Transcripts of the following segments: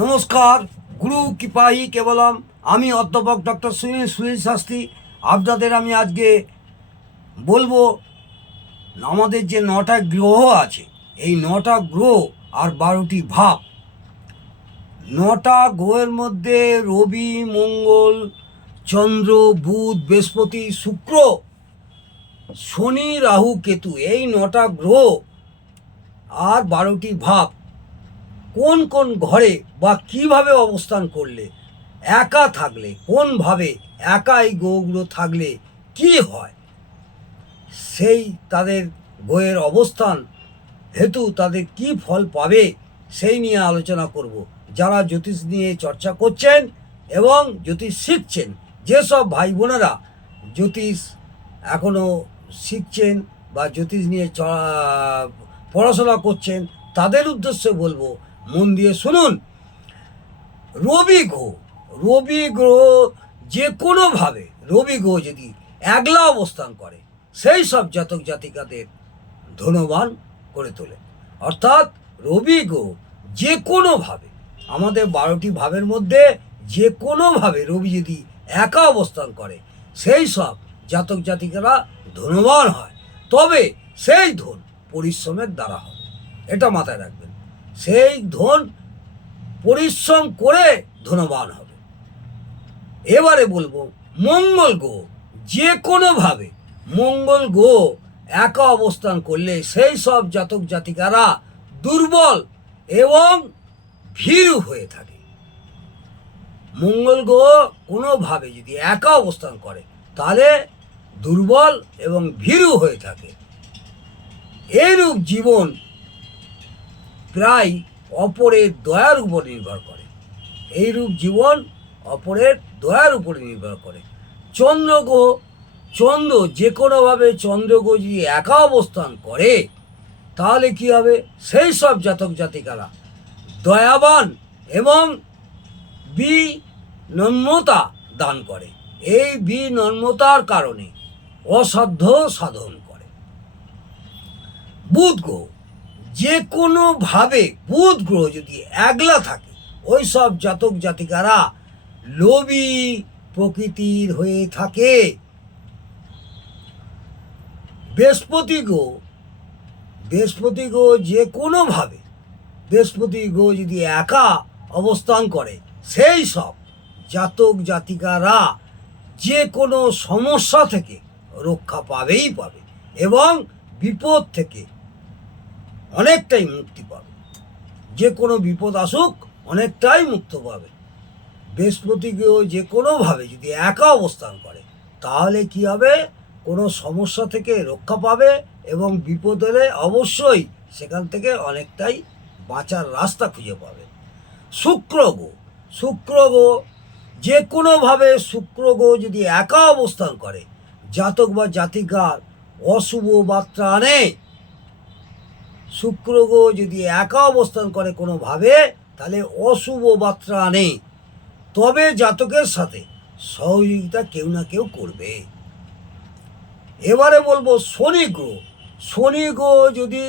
নমস্কার, গুরু কৃপাহি কেবলম। আমি অধ্যাপক ডক্টর সুনীল সুনীল শাস্ত্রী। আপনাদের আমি আজকে বলব, আমাদের যে নটা গ্রহ আছে, এই নটা গ্রহ আর বারোটি ভাব। নটা গ্রহের মধ্যে রবি, মঙ্গল, চন্দ্র, বুধ, বৃহস্পতি, শুক্র, শনি, রাহু, কেতু, এই নটা গ্রহ আর বারোটি ভাব। কোন কোন ঘরে বা কীভাবে অবস্থান করলে একা থাকলে কোনভাবে একা এই গ্রহগুলো থাকলে কি হয়? সেই তাদের গ্রহের অবস্থান, হেতু তাদের কি ফল পাবে সেই নিয়ে আলোচনা করব। যারা জ্যোতিষ নিয়ে চর্চা করছেন এবং জ্যোতিষ শিখছেন যেসব ভাই বোনেরা জ্যোতিষ এখনও শিখছেন বা জ্যোতিষ নিয়ে পড়াশোনা করছেন, তাদের উদ্দেশ্যে বলব মন দিয়ে শুনুন। রবি গ্রহ রবি গ্রহ যে কোনোভাবে, রবি গ্রহ যদি একলা অবস্থান করে, সেই সব জাতক জাতিকাদের ধনবান করে তোলে। অর্থাৎ রবি গ্রহ যে কোনোভাবে, আমাদের বারোটি ভাবের মধ্যে যে কোনোভাবে রবি যদি একা অবস্থান করে, সেই সব জাতক জাতিকারা ধনবান হয়। তবে সেই ধন পরিশ্রমের দ্বারা হবে। এটা মাথায় রাখবেন। সেই ধন পরিশ্রম করে ধনবান হবে। এবারে বলব, মঙ্গল গ্রহ, যে কোনোভাবে মঙ্গল গ্রহ একা অবস্থান করলে সেই সব জাতক জাতিকারা দুর্বল এবং ভীরু হয়ে থাকে। মঙ্গল গ্রহ কোনোভাবে যদি একা অবস্থান করে, তাহলে দুর্বল এবং ভীরু হয়ে থাকে। এরূপ জীবন প্রায় অপরের দয়ার উপর নির্ভর করে। এইরূপ জীবন অপরের দয়ার উপরে নির্ভর করে। চন্দ্রগ্রহ চন্দ্র যে কোনোভাবে চন্দ্রগ্রহ যদি একা অবস্থান করে, তাহলে কি হবে? সেই সব জাতক জাতিকারা দয়াবান এবং বিনম্রতা দান করে। এই বিনম্রতার কারণে অসাধ্য সাধন করে। বুধ গ্রহ যে কোনোভাবে বুধ গ্রহ যদি একলা থাকে ওই সব জাতক জাতিকারা লোভী প্রকৃতির হয়ে থাকে। বৃহস্পতি গো বৃহস্পতি গো যে কোনোভাবে বৃহস্পতি গো যদি একা অবস্থান করে, সেই সব জাতক জাতিকারা যে কোনো সমস্যা থেকে রক্ষা পাবেই পাবে এবং বিপদ থেকে অনেকটাই মুক্তি পাবে। যে কোনো বিপদ আসুক, অনেকটাই মুক্ত পাবে। বৃহস্পতি গ্রহ যে কোনোভাবে যদি একা অবস্থান করে, তাহলে কি হবে? কোনো সমস্যা থেকে রক্ষা পাবে এবং বিপদ হলে অবশ্যই সেখান থেকে অনেকটাই বাঁচার রাস্তা খুঁজে পাবে। শুক্র গ্রহ শুক্র গ্রহ, যে কোনোভাবে শুক্র গ্রহ যদি একা অবস্থান করে, জাতক বা জাতিকার অশুভ বার্তা আনে শুক্র গ্রহ যদি একা অবস্থান করে কোনোভাবে, তাহলে অশুভ বার্তা নেই। তবে জাতকের সাথে সহযোগিতা কেউ না কেউ করবে। এবারে বলব শনি গ্রহ শনি গ্রহ যদি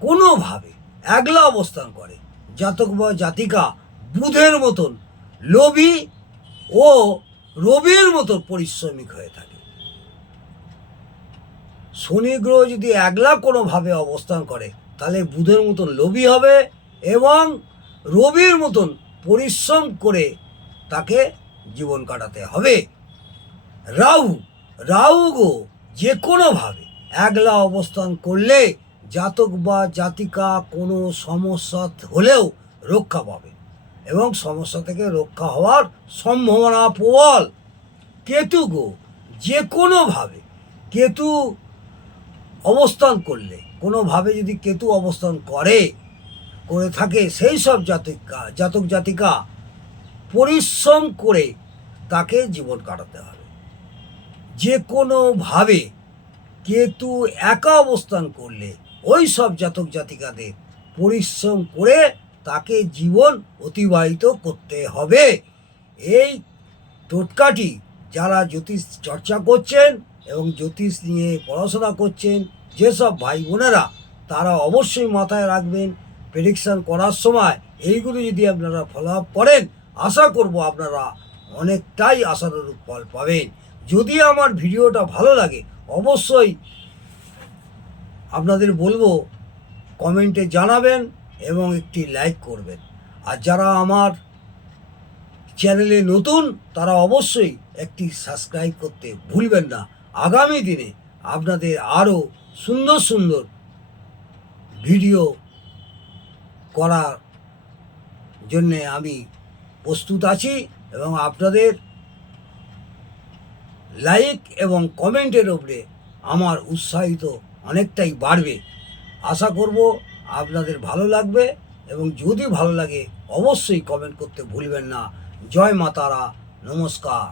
কোনোভাবে একলা অবস্থান করে, জাতক বা জাতিকা বুধের মতন লোভী ও রবির মতন পরিশ্রমিক হয়ে থাকে শনি গ্রহ যদি একলা কোনোভাবে অবস্থান করে, তাহলে বুধের মতন লোভী হবে এবং রবির মতন পরিশ্রম করে তাকে জীবন কাটাতে হবে। রাহু রাহু গো, যে কোনোভাবে একলা অবস্থান করলে জাতক বা জাতিকা কোনো সমস্যা হলেও রক্ষা পাবে এবং সমস্যা থেকে রক্ষা হওয়ার সম্ভাবনা প্রবল। কেতু গো, যে কোনোভাবে কেতু অবস্থান করলে, কোনোভাবে যদি কেতু অবস্থান করে করে থাকে সেই সব জাতিকা, জাতক জাতিকা পরিশ্রম করে তাকে জীবন কাটাতে হবে। যে কোনোভাবে কেতু একা অবস্থান করলে ওই সব জাতক জাতিকাদের পরিশ্রম করে তাকে জীবন অতিবাহিত করতে হবে। এই টোটকাটি যারা জ্যোতিষ চর্চা করছেন এবং জ্যোতিষ নিয়ে পড়াশোনা করছেন যেসব ভাই বোনেরা, তারা অবশ্যই মাথায় রাখবেন প্রেডিকশান করার সময় এইগুলো যদি আপনারা ফলো আপ করেন, আশা করব আপনারা অনেকটাই আশানুরূপ ফল পাবেন। যদি আমার ভিডিওটা ভালো লাগে, অবশ্যই আপনাদের বলব, কমেন্টে জানাবেন এবং একটি লাইক করবেন। আর যারা আমার চ্যানেলে নতুন, তারা অবশ্যই একটি সাবস্ক্রাইব করতে ভুলবেন না। আগামী দিনে আপনাদের আরও সুন্দর সুন্দর ভিডিও করার জন্যে আমি প্রস্তুত আছি এবং আপনাদের লাইক এবং কমেন্টের ওপরে আমার উৎসাহিত অনেকটাই বাড়বে। আশা করব আপনাদের ভালো লাগবে এবং যদি ভালো লাগে অবশ্যই কমেন্ট করতে ভুলবেন না। জয় মাতারা নমস্কার।